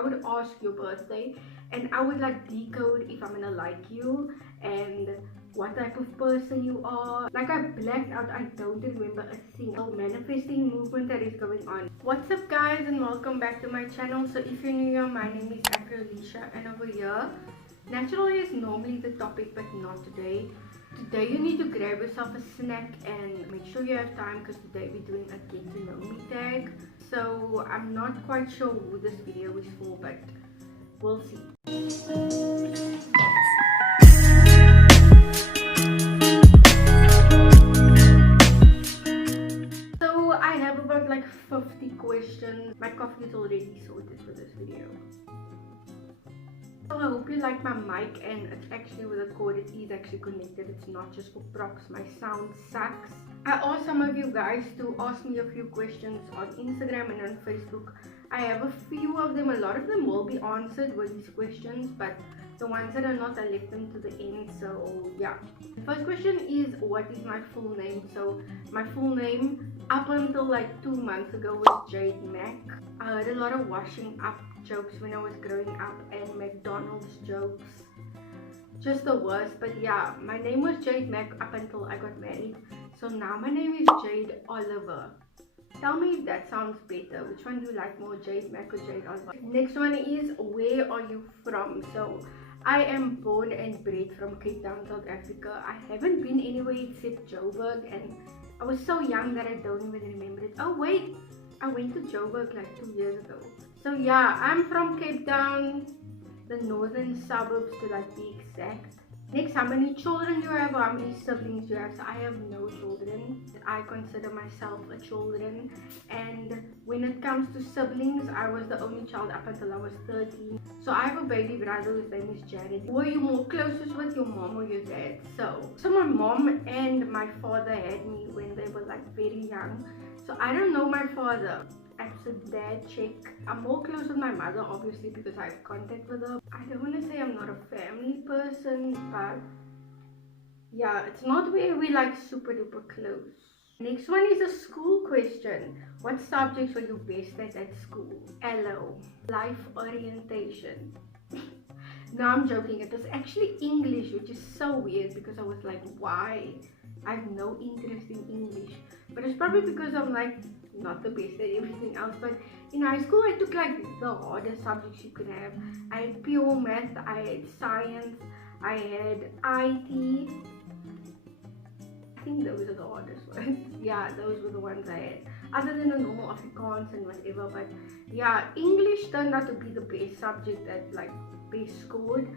I would ask your birthday and I would like decode if I'm gonna like you and what type of person you are. Like I blacked out, I don't remember a single manifesting movement that is going on. What's up guys, and welcome back to my channel. So if you're new here, my name is Afrolecia, and over here, natural hair is normally the topic, but not today. Today you need to grab yourself a snack and make sure you have time, because today we're doing a get to know me tag. So I'm not quite sure who this video is for, but we'll see. So I have about like 50 questions. My coffee is already sorted for this video. So I hope you like my mic, and it's actually with a cord. It is actually connected. It's not just for props. My sound sucks. I asked some of you guys to ask me a few questions on Instagram and on Facebook. I have a few of them. A lot of them will be answered with these questions, but the ones that are not, I left them to the end. So yeah. The first question is, what is my full name? So my full name up until like 2 months ago was Jade Mac. I heard a lot of washing up jokes when I was growing up, and McDonald's jokes, just the worst. But yeah, my name was Jade Mac up until I got married. So now my name is Jade Oliver. Tell me if that sounds better. Which one do you like more, Jade Mac or Jade Oliver? Next one is, where are you from? So I am born and bred from Cape Town, South Africa. I haven't been anywhere except Joburg, and I was so young that I don't even remember it. Oh wait, I went to Joburg like 2 years ago. So yeah, I'm from Cape Town, the northern suburbs to like be exact. Next, how many children you have, or how many siblings you have? So I have no children. I consider myself a children, and when it comes to siblings, I was the only child up until I was 13. So I have a baby brother whose name is Jared. Were you more closest with your mom or your dad? So my mom and my father had me when they were like very young. So I don't know my father. As a dad check, I'm more close with my mother, obviously, because I have contact with her. I don't want to say I'm not a family person, but yeah, it's not where we like super duper close. Next one is a school question. What subjects were you best at school? LO. Life orientation. No, I'm joking. It was actually English, which is so weird, because I was like, why? I have no interest in English. But it's probably because I'm like not the best at everything else. But in high school, I took like the hardest subjects you could have. I had pure math, I had science, I had IT. I think those are the hardest ones. Yeah, those were the ones I had. Other than the normal Afrikaans and whatever. But yeah, English turned out to be the best subject that like best scored.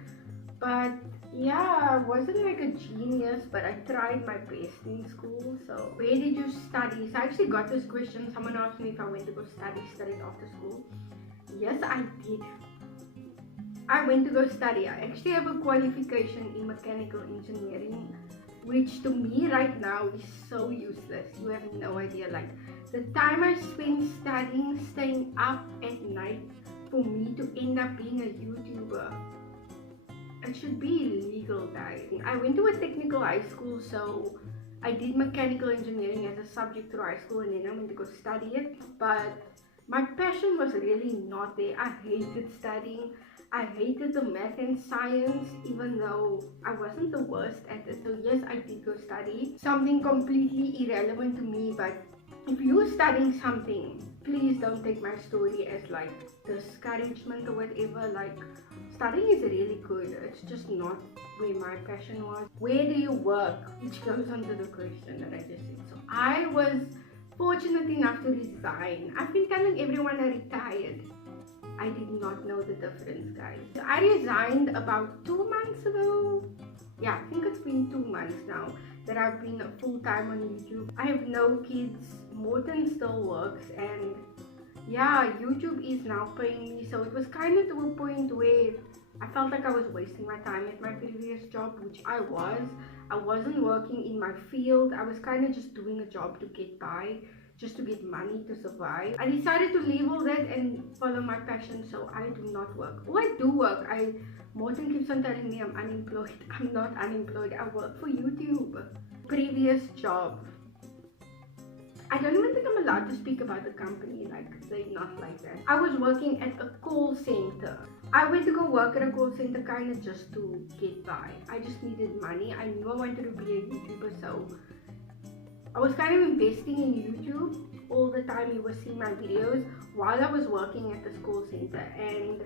But yeah, I wasn't like a genius, but I tried my best in school. So where did you study? So I actually got this question. Someone asked me if I went to go study straight after school. Yes, I did. I went to go study. I actually have a qualification in mechanical engineering, which to me right now is so useless. You have no idea. Like the time I spent studying, staying up at night for me to end up being a YouTuber. It should be illegal, guys. I went to a technical high school, so I did mechanical engineering as a subject through high school, and then I went to go study it. But my passion was really not there. I hated studying. I hated the math and science, even though I wasn't the worst at it. So yes, I did go study something completely irrelevant to me. But if you're studying something, please don't take my story as like discouragement or whatever. Like, studying is really good. It's just not where my passion was. Where do you work? Which goes on to the question that I just said. So I was fortunate enough to resign. I've been telling everyone I retired. I did not know the difference, guys. So I resigned about 2 months ago. Yeah, I think it's been 2 months now that I've been full-time on YouTube. I have no kids. Morton still works, and yeah, YouTube is now paying me. So it was kind of to a point where I felt like I was wasting my time at my previous job, which I was. I wasn't working in my field. I was kind of just doing a job to get by, just to get money to survive. I decided to leave all that and follow my passion, so I do not work. Oh, I do work. Morton keeps on telling me I'm unemployed. I'm not unemployed. I work for YouTube. Previous job, I don't even think I'm allowed to speak about the company, like they're not like that. I was working at a call center. I went to go work at a call center kind of just to get by. I just needed money. I knew I wanted to be a YouTuber, so I was kind of investing in YouTube all the time. You were seeing my videos while I was working at this call center, and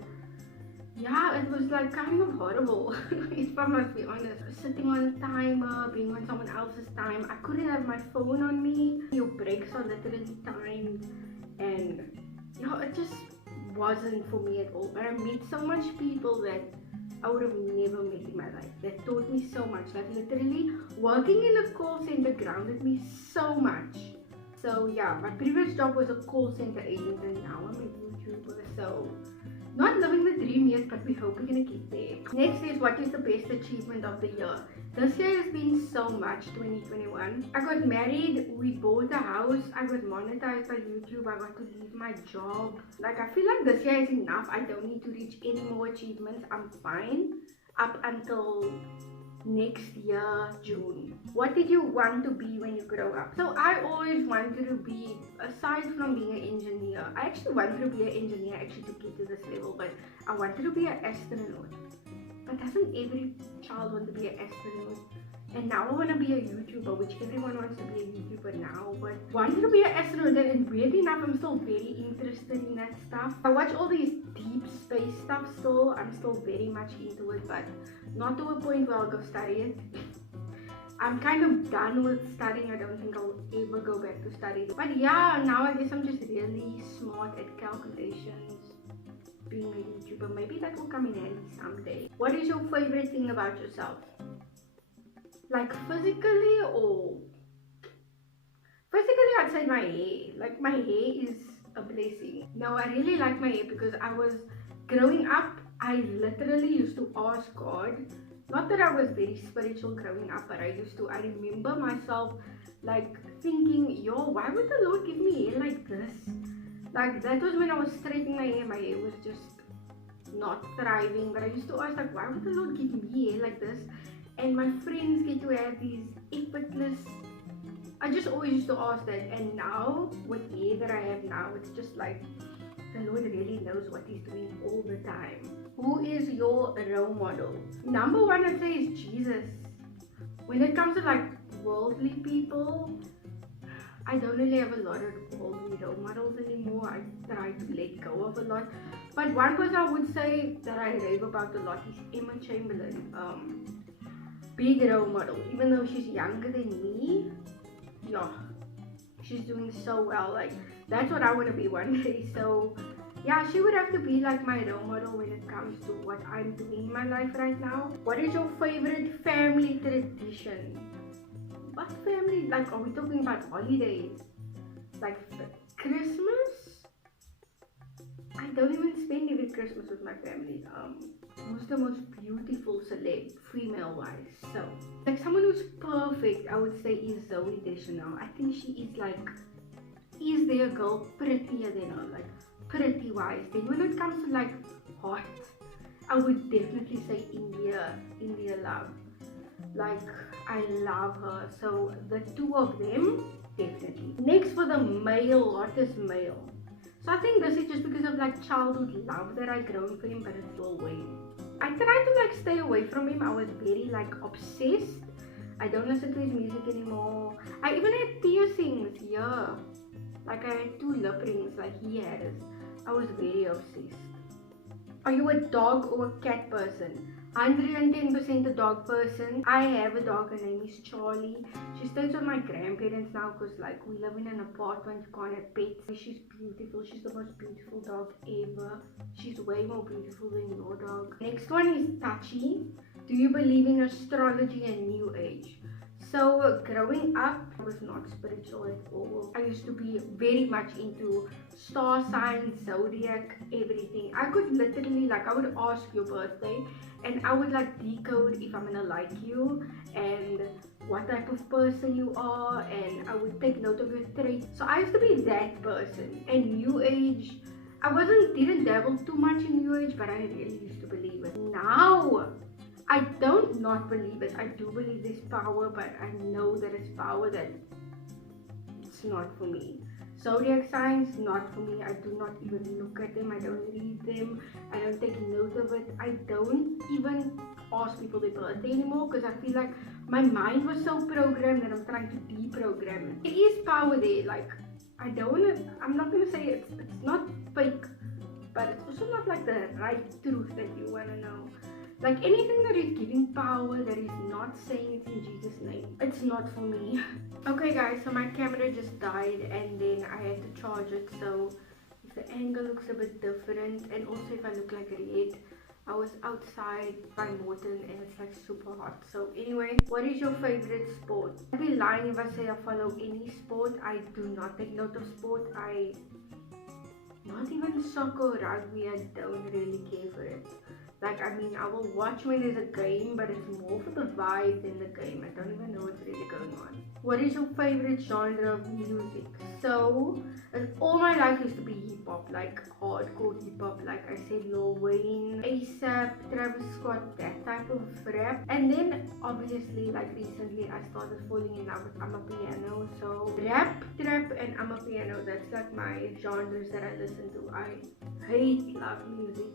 yeah, it was like kind of horrible if I must be honest. Sitting on a timer, being on someone else's time. I couldn't have my phone on me. Your breaks are literally timed, and yeah, it just wasn't for me at all. But I met so much people that I would have never met in my life. That taught me so much. Like literally working in a call center grounded me so much. So yeah, my previous job was a call center agent, and now I'm a YouTuber. So not living the dream yet, but we hope we're gonna get there. Next is, what is the best achievement of the year? This year has been so much, 2021. I got married, we bought a house, I got monetized by YouTube, I got to leave my job. Like, I feel like this year is enough. I don't need to reach any more achievements. I'm fine up until next year, June. What did you want to be when you grow up? So I always wanted to be, aside from being an engineer, I actually wanted to be an engineer actually to get to this level, but I wanted to be an astronaut. But doesn't every child want to be an astronaut? And now I want to be a YouTuber, which everyone wants to be a YouTuber now, but wanted to be an astronaut, and weirdly enough, I'm still very interested in that stuff. I watch all these deep space stuff still. I'm still very much into it, but not to a point where I'll go study it. I'm kind of done with studying. I don't think I'll ever go back to study. But yeah, now I guess I'm just really smart at calculations. Being a YouTuber, maybe that will come in handy someday. What is your favorite thing about yourself? Like physically or... Physically, I'd say my hair. Like, my hair is a blessing. No, I really like my hair because I was growing up, I literally used to ask God. Not that I was very spiritual growing up, but I remember myself like thinking, yo, why would the Lord give me hair like this? Like, that was when I was straightening my hair was just not thriving. But I used to ask, like, why would the Lord give me hair like this? And my friends get to have these effortless... I just always used to ask that. And now, with the hair that I have now, it's just like, the Lord really knows what He's doing all the time. Who is your role model? Number one, I'd say, is Jesus. When it comes to like worldly people, I don't really have a lot of worldly role models anymore. I try to let go of a lot. But one person I would say that I rave about a lot is Emma Chamberlain. Big role model. Even though she's younger than me, yeah, she's doing so well. Like, that's what I want to be one day. So yeah, she would have to be like my role model when it comes to what I'm doing in my life right now. What is your favorite family tradition? What family? Like, are we talking about holidays? Like Christmas? I don't even spend every Christmas with my family. Who's the most beautiful celeb, female-wise? So, like, someone who's perfect, I would say, is Zooey Deschanel. I think she is like, is there a girl prettier than her? Like, pretty-wise. Then when it comes to like hot, I would definitely say India Love. Like, I love her. So the two of them, definitely. Next, for the male, hottest male. So I think this is just because of like childhood love that I grown for him, but it's still Wayne. I tried to like stay away from him. I was very like obsessed. I don't listen to his music anymore. I even had piercings here. Like, I had 2 lip rings like he has. I was very obsessed. Are you a dog or a cat person? 110% a dog person. I have a dog, her name is Charlie. She stays with my grandparents now because like we live in an apartment, you can't have pets. She's beautiful. She's the most beautiful dog ever. She's way more beautiful than your dog. Next one is Touchy. Do you believe in astrology and New Age? So growing up, I was not spiritual at all. I used to be very much into star signs, zodiac, everything. I could literally, like, I would ask your birthday and I would like decode if I'm gonna like you and what type of person you are, and I would take note of your traits. So I used to be that person. And New Age, I didn't dabble too much in New Age, but I really used to believe it. Now, I don't not believe it. I do believe there's power, but I know that it's power that it's not for me. Zodiac signs, not for me. I do not even look at them. I don't read them. I don't take note of it. I don't even ask people their birthday anymore because I feel like my mind was so programmed that I'm trying to deprogram it. It is power there. Like, I don't want to, I'm not going to say it's not fake, but it's also not like the right truth that you want to know. Like, anything that is giving power, that is not saying it in Jesus' name, it's not for me. Okay guys, so my camera just died and then I had to charge it, so if the angle looks a bit different and also if I look like red, I was outside by Morton and it's like super hot. So anyway, what is your favorite sport? I'd be lying if I say I follow any sport. I do not take note of sport. Not even soccer or rugby, I don't really care for it. Like, I mean, I will watch when there's a game, but it's more for the vibe than the game. I don't even know what's really going on. What is your favorite genre of music? So, all my life used to be hip-hop, like hardcore hip-hop, like I said, Lil Wayne, ASAP, Travis Scott, that type of rap. And then, obviously, like recently, I started falling in love with Amapiano. So, rap, trap, and Amapiano, that's like my genres that I listen to. I hate love music.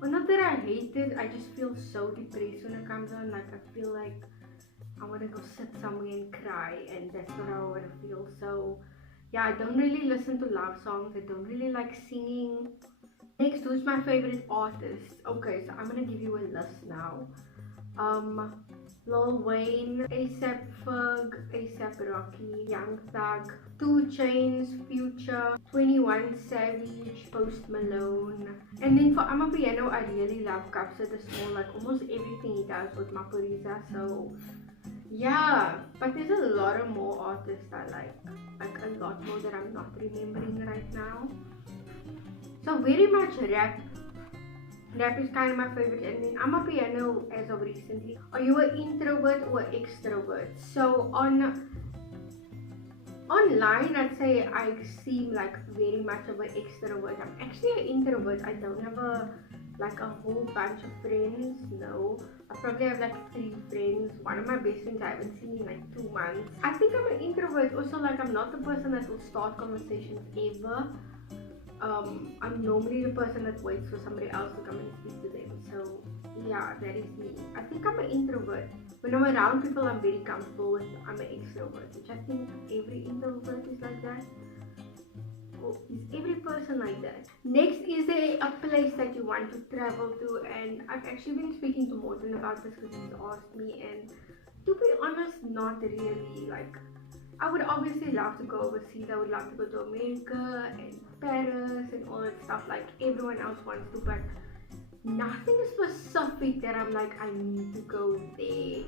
Well, not that I hate it, I just feel so depressed when it comes on. Like, I feel like I want to go sit somewhere and cry, and that's what I want to feel. So, yeah, I don't really listen to love songs. I don't really like singing. Next, who's my favorite artist? Okay, so I'm going to give you a list now. Lil Wayne, ASAP Ferg, ASAP Rocky, Young Thug, 2 Chainz, Future, 21 Savage, Post Malone. And then for Amapiano, I really love Kapsa the Small, like almost everything he does with Mapuriza. So yeah, but there's a lot of more artists I like a lot more that I'm not remembering right now. So very much rap. Rap is kind of my favorite, and then Amapiano as of recently. Are you an introvert or extrovert? So online, I'd say I seem like very much of an extrovert. I'm actually an introvert. I don't have a whole bunch of friends. No, I probably have like 3 friends. One of my best friends I haven't seen in like 2 months. I think I'm an introvert. Also, like, I'm not the person that will start conversations ever. I'm normally the person that waits for somebody else to come and speak to them. So yeah, that is me. I think I'm an introvert. When I'm around people I'm very comfortable with, I'm an extrovert, which I think every introvert is like that. Or is every person like that? Next, is there a place that you want to travel to? And I've actually been speaking to Morton about this because he's asked me, and to be honest, not really. Like, I would obviously love to go overseas. I would love to go to America and Paris and all that stuff like everyone else wants to, but nothing specific that I'm like, I need to go there.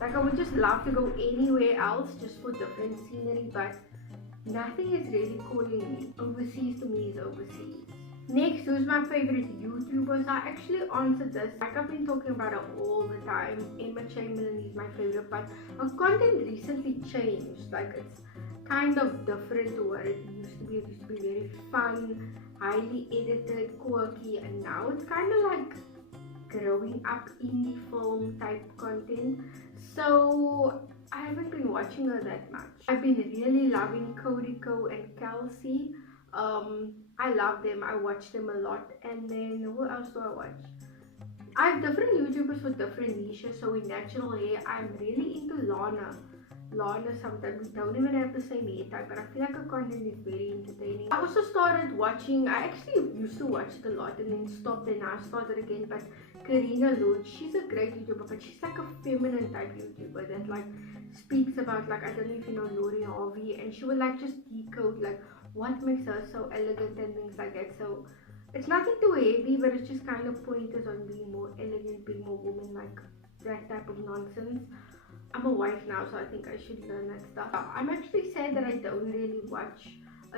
Like, I would just love to go anywhere else just for different scenery, but nothing is really calling me. Overseas to me is overseas. Next, who's my favorite YouTubers? I actually answered this. Like, I've been talking about her all the time. Emma Chamberlain is my favorite, but her content recently changed. Like, it's kind of different to what it used to be. It used to be very fun, highly edited, quirky, and now it's kind of like growing up indie film type content. So I haven't been watching her that much. I've been really loving Codico and Kelsey. I love them. I watch them a lot. And then who else do I watch? I have different YouTubers for different niches. So in natural hair, I'm really into Lana. Sometimes we don't even have the same hair type, but I feel like her content is very entertaining. I also started watching, I actually used to watch it a lot and then stopped, and now I started again, but Karina Lodge, she's a great YouTuber, but she's like a feminine type YouTuber that like speaks about, like, I don't know if you know Lori Harvey, and she will like just decode like what makes her so elegant and things like that. So it's nothing too heavy, but it's just kind of pointers on being more elegant, being more woman, like that type of nonsense. I'm a wife now, so I think I should learn that stuff. I'm actually sad that I don't really watch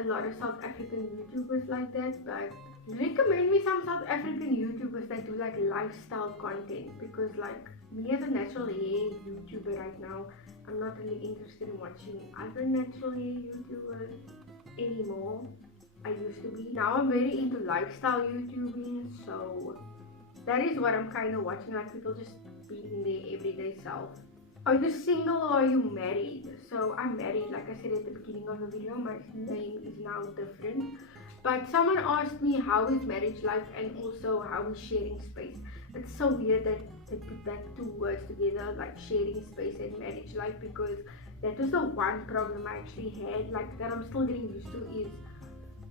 a lot of South African YouTubers like that, but recommend me some South African YouTubers that do like lifestyle content, because like me as a natural hair YouTuber right now, I'm not really interested in watching other natural hair YouTubers anymore. I used to be. Now I'm very into lifestyle YouTubing, so that is what I'm kind of watching, like people just being their everyday self. Are you single or are you married? So I'm married, like I said at the beginning of the video. My name is now different. But someone asked me how is marriage life and also how is sharing space. It's so weird that they put that two words together, like sharing space and marriage life, because that was the one problem I actually had, like that I'm still getting used to, is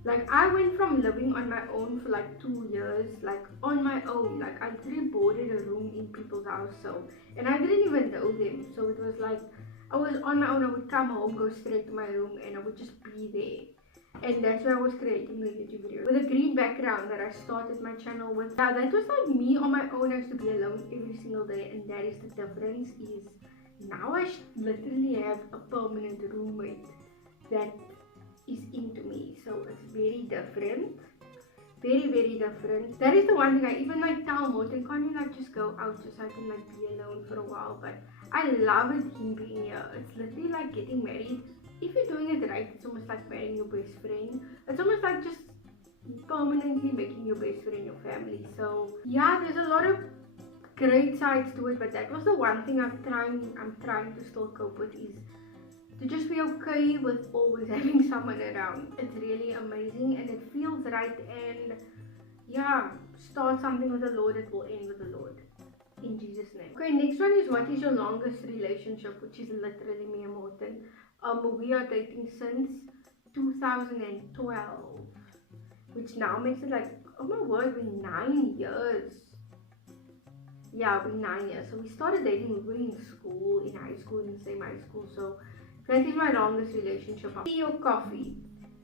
like I went from living on my own for like 2 years, like on my own, like I literally boarded a room in people's house, so, and I didn't even know them, so it was like I was on my own. I would come home, go straight to my room, and I would just be there. And that's why I was creating the YouTube video with a green background that I started my channel with. Yeah, that was like me on my own. I used to be alone every single day, and that is the difference. Is now I literally have a permanent roommate that is into me, so it's very different, very different. That is the one thing I even like tell Morton, can't you like just go out just so I can like be alone for a while? But I love it, him being here. It's literally like getting married. If you're doing it right, it's almost like marrying your best friend. It's almost like just permanently making your best friend your family. So yeah, there's a lot of great sides to it, but that was the one thing I'm trying to still cope with, is to just be okay with always having someone around. It's really amazing and it feels right. And yeah, start something with the Lord, it will end with the Lord, in Jesus' name. Okay, next one is, what is your longest relationship? Which is literally me and Morton. We are dating since 2012, which now makes it like, oh my word, we're 9 years. Yeah, we're 9 years. So we started dating, we were in school, in high school, in the same high school. So that is my longest relationship. Tea or coffee?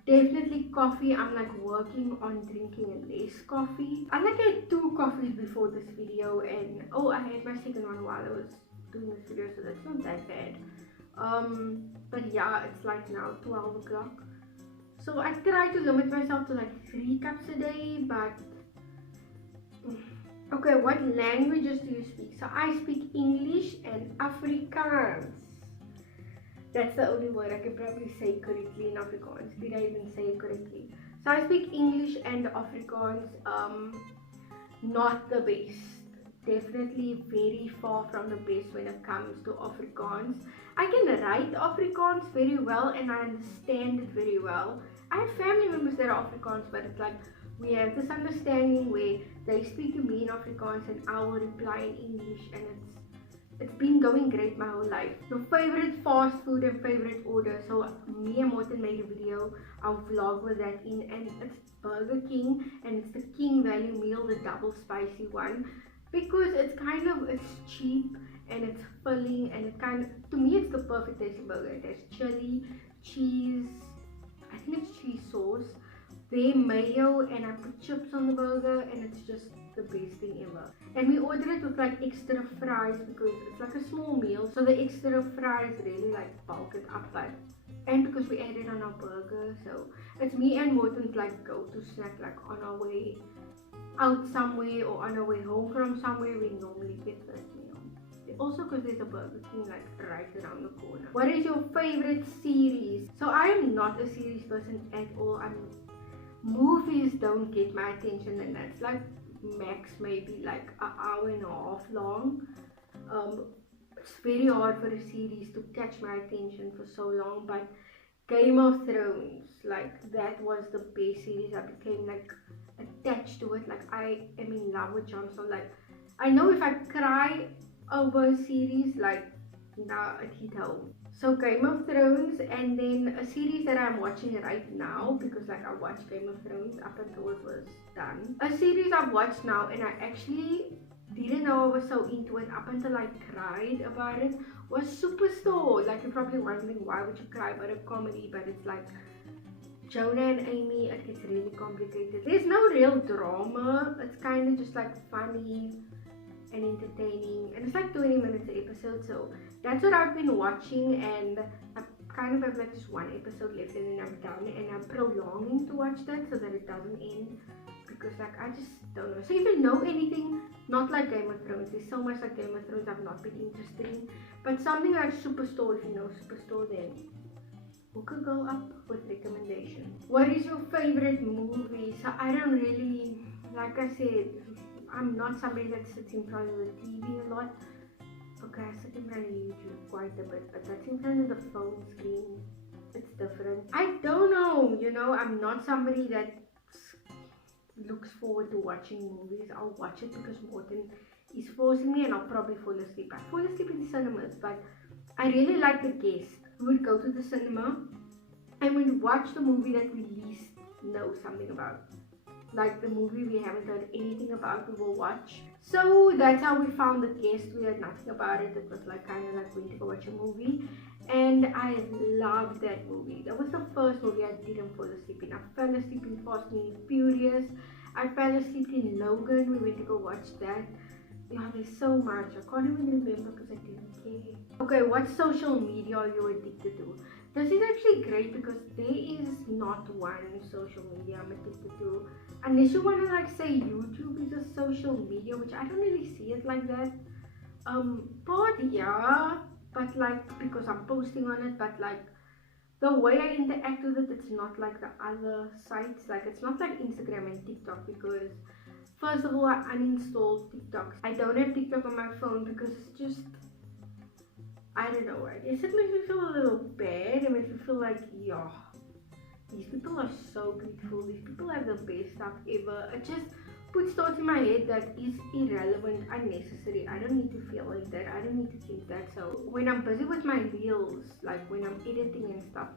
Definitely coffee. I'm like working on drinking less coffee. I like had 2 coffees before this video, and oh, I had my second one while I was doing this video, so that's not that bad. But yeah, it's like now 12 o'clock. So I try to limit myself to like 3 cups a day, but okay, what languages do you speak? So I speak English and Afrikaans. That's the only word I can probably say correctly in Afrikaans. Did I even say it correctly? So I speak English and Afrikaans. Not the best. Definitely very far from the best when it comes to Afrikaans. I can write Afrikaans very well and I understand it very well. I have family members that are Afrikaans, but it's like we have this understanding where they speak to me in Afrikaans and I will reply in English, and it's been going great my whole life. Your favorite fast food and favorite order? So me and Morton made a video, I'll vlog with that in, and it's Burger King, and it's the King value meal, the double spicy one, because it's cheap and it's filling, and it to me it's the perfect tasting burger. It has chili, cheese, I think it's cheese sauce, their mayo, and I put chips on the burger, and it's just the best thing ever. And we ordered it with like extra fries because it's like a small meal, so the extra fries really like bulk it up, and because we added on our burger, so it's me and Morton's like go-to snack, like on our way out somewhere or on our way home from somewhere. We normally get that meal. Also because there's a Burger King like right around the corner. What is your favorite series? So I am not a series person at all. Movies don't get my attention, and that's like max maybe like an hour and a half long. It's very hard for a series to catch my attention for so long, but Game of Thrones, like that was the best series. I became like attached to it, like I am in love with Jon Snow. Like I know if I cry over a series, like now it hit home. So Game of Thrones, and then a series that I'm watching right now, because like I watched Game of Thrones up until it was done. A series I've watched now, and I actually didn't know I was so into it up until I cried about it, was Superstore. Like you're probably wondering, why would you cry about a comedy? But it's like Jonah and Amy, it gets really complicated. There's no real drama. It's kind of just like funny and entertaining, and it's like 20 minutes an episode. So that's what I've been watching, and I kind of have like just 1 episode left and then I'm done, and I'm prolonging to watch that so that it doesn't end, because like I just don't know. So if you know anything not like Game of Thrones, there's so much like Game of Thrones I've not been interested in, but something like Superstore, if you know Superstore, then we could go up with recommendations. What is your favorite movie? So I don't really, like I said, I'm not somebody that sits in front of the TV a lot. Okay, I sit in front of YouTube quite a bit, but that's in front of the phone screen. It's different. I don't know, you know, I'm not somebody that looks forward to watching movies. I'll watch it because Morton is forcing me and I'll probably fall asleep. I fall asleep in the cinemas, but I really like The Guest. We would go to the cinema and we'd watch the movie that we least know something about. Like the movie we haven't heard anything about, we will watch. So that's how we found The Guest. We had nothing about it. It was like kind of like going to go watch a movie. And I loved that movie. That was the first movie I didn't fall asleep in. I fell asleep in Fast and Furious. I fell asleep in Logan. We went to go watch that. Yeah, there's so much. I can't even remember because I didn't care. Okay, what social media are you addicted to? This is actually great because there is not one social media I'm addicted to. Unless you want to like say YouTube is a social media, which I don't really see it like that. But yeah, but like because I'm posting on it, but like the way I interact with it, it's not like the other sites. Like it's not like Instagram and TikTok because first of all, I uninstalled TikTok. I don't have TikTok on my phone because it's just, I don't know, I guess it makes me feel a little bad. It makes me feel like, yeah, these people are so beautiful. These people have the best stuff ever. It just puts thoughts in my head that is irrelevant, unnecessary. I don't need to feel like that. I don't need to think that. So when I'm busy with my reels, like when I'm editing and stuff,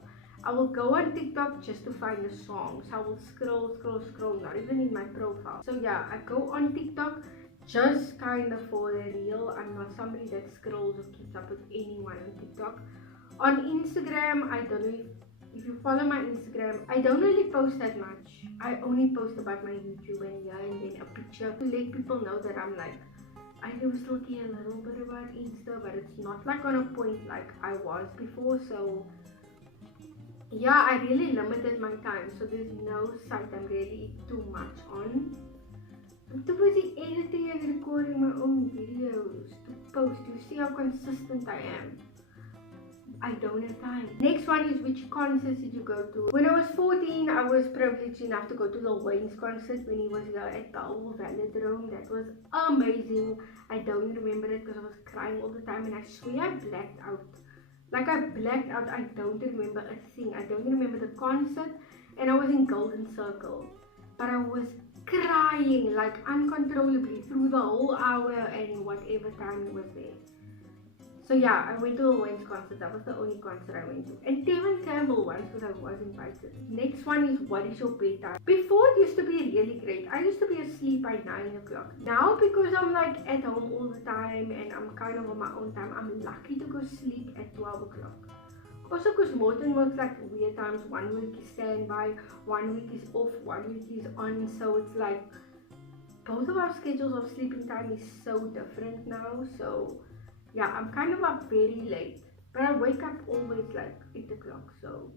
I will go on TikTok just to find the songs. I will scroll, not even in my profile. So yeah, I go on TikTok just kind of for the reel. I'm not somebody that scrolls or keeps up with anyone on TikTok. On Instagram, I don't know if you follow my Instagram, I don't really post that much. I only post about my YouTube and then a picture to let people know that I'm like, I do still care a little bit about Insta, but it's not like on a point like I was before. So yeah, I really limited my time, so there's no site I'm really too much on. I'm too busy editing and recording my own videos to post. You see how consistent I am. I don't have time. Next one is, which concerts did you go to? When I was 14, I was privileged enough to go to Lil Wayne's concert when he was here at Belleville Velodrome. That was amazing. I don't remember it because I was crying all the time and I swear I blacked out. Like I blacked out, I don't remember a thing. I don't remember the concert and I was in Golden Circle. But I was crying like uncontrollably through the whole hour and whatever time he was there. So yeah, I went to a Wayne's concert. That was the only concert I went to. And Devin Campbell once because I was invited. Next one is, what is your bedtime? Before it used to be really great. I used to be asleep by 9 o'clock. Now because I'm like at home all the time and I'm kind of on my own time, I'm lucky to go sleep at 12 o'clock. Also because Morton works like weird times. 1 week is standby, 1 week is off, 1 week is on. So it's like both of our schedules of sleeping time is so different now. So yeah, I'm kind of up very late, but I wake up always like 8 o'clock. So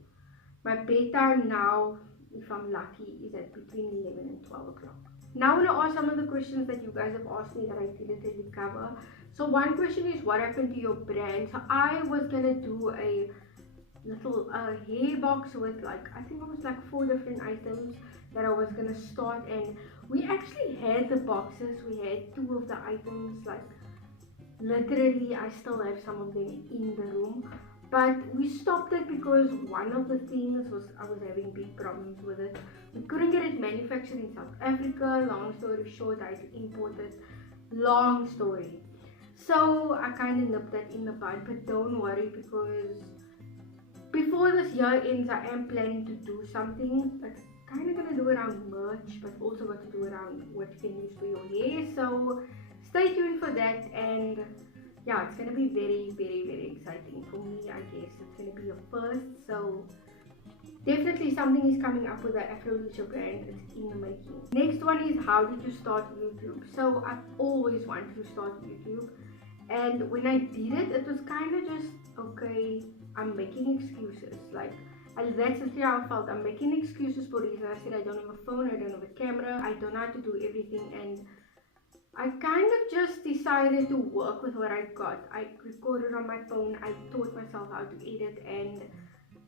my bedtime now, if I'm lucky, is at between 11 and 12 o'clock. Now I want to ask some of the questions that you guys have asked me that I didn't really cover. So one question is, what happened to your brand? So I was going to do a little hair box with like, I think it was like 4 different items that I was going to start. And we actually had the boxes. We had 2 of the items, like literally I still have some of them in the room, but we stopped it because one of the things was I was having big problems with it. We couldn't get it manufactured in South Africa. Long story short, I had to import it. Long story. So I kind of nipped that in the bud, but don't worry because before this year ends, I am planning to do something. Like kind of gonna do around merch, but also got to do around what you can use for your hair. So stay tuned for that, and yeah, it's gonna be very, very, very exciting for me. I guess it's gonna be a first, so definitely something is coming up with the Afrolecia brand. It's in the making. Next one is, how did you start YouTube? So I've always wanted to start YouTube, and when I did it, it was kind of just, okay, I'm making excuses. Like, and that's how I felt. I'm making excuses for reasons. I said I don't have a phone, I don't have a camera, I don't know how to do everything, and I kind of just decided to work with what I got. I recorded on my phone, I taught myself how to edit, and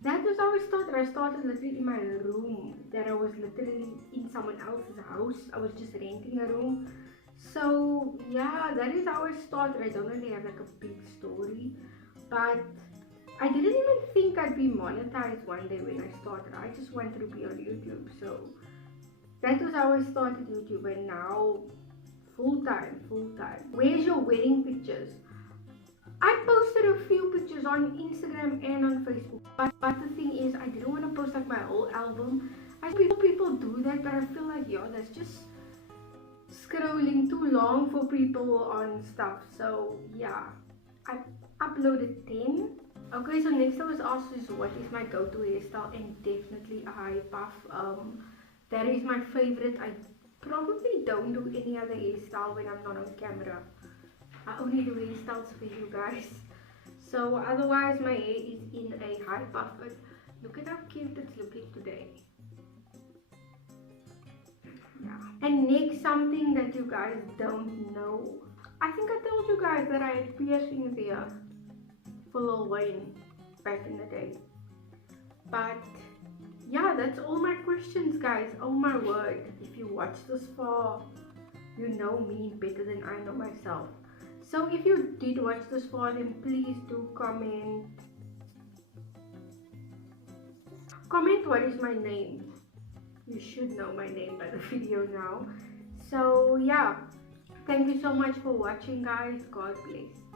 that was how I started. I started literally in my room, that I was literally in someone else's house. I was just renting a room. So yeah, that is how I started. I don't really have like a big story, but I didn't even think I'd be monetized one day when I started. I just wanted to be on YouTube, so that was how I started YouTube, and now full time. Where's your wedding pictures? I posted a few pictures on Instagram and on Facebook, but the thing is, I didn't want to post like my whole album. I know people do that, but I feel like, yo, that's just scrolling too long for people on stuff. So yeah, I uploaded 10. Okay, so next I was asked is what is my go-to hairstyle, and definitely a high puff. That is my favorite. I probably don't do any other hairstyle when I'm not on camera. I only do hairstyles for you guys. So otherwise my hair is in a high puff, but look at how cute it's looking today. Yeah. And next, something that you guys don't know. I think I told you guys that I had piercings here for Lil Wayne back in the day. But yeah, that's all my questions, guys. Oh my word, if you watched this far, you know me better than I know myself. So if you did watch this far, then please do comment what is my name. You should know my name by the video now. So yeah, thank you so much for watching, guys. God bless.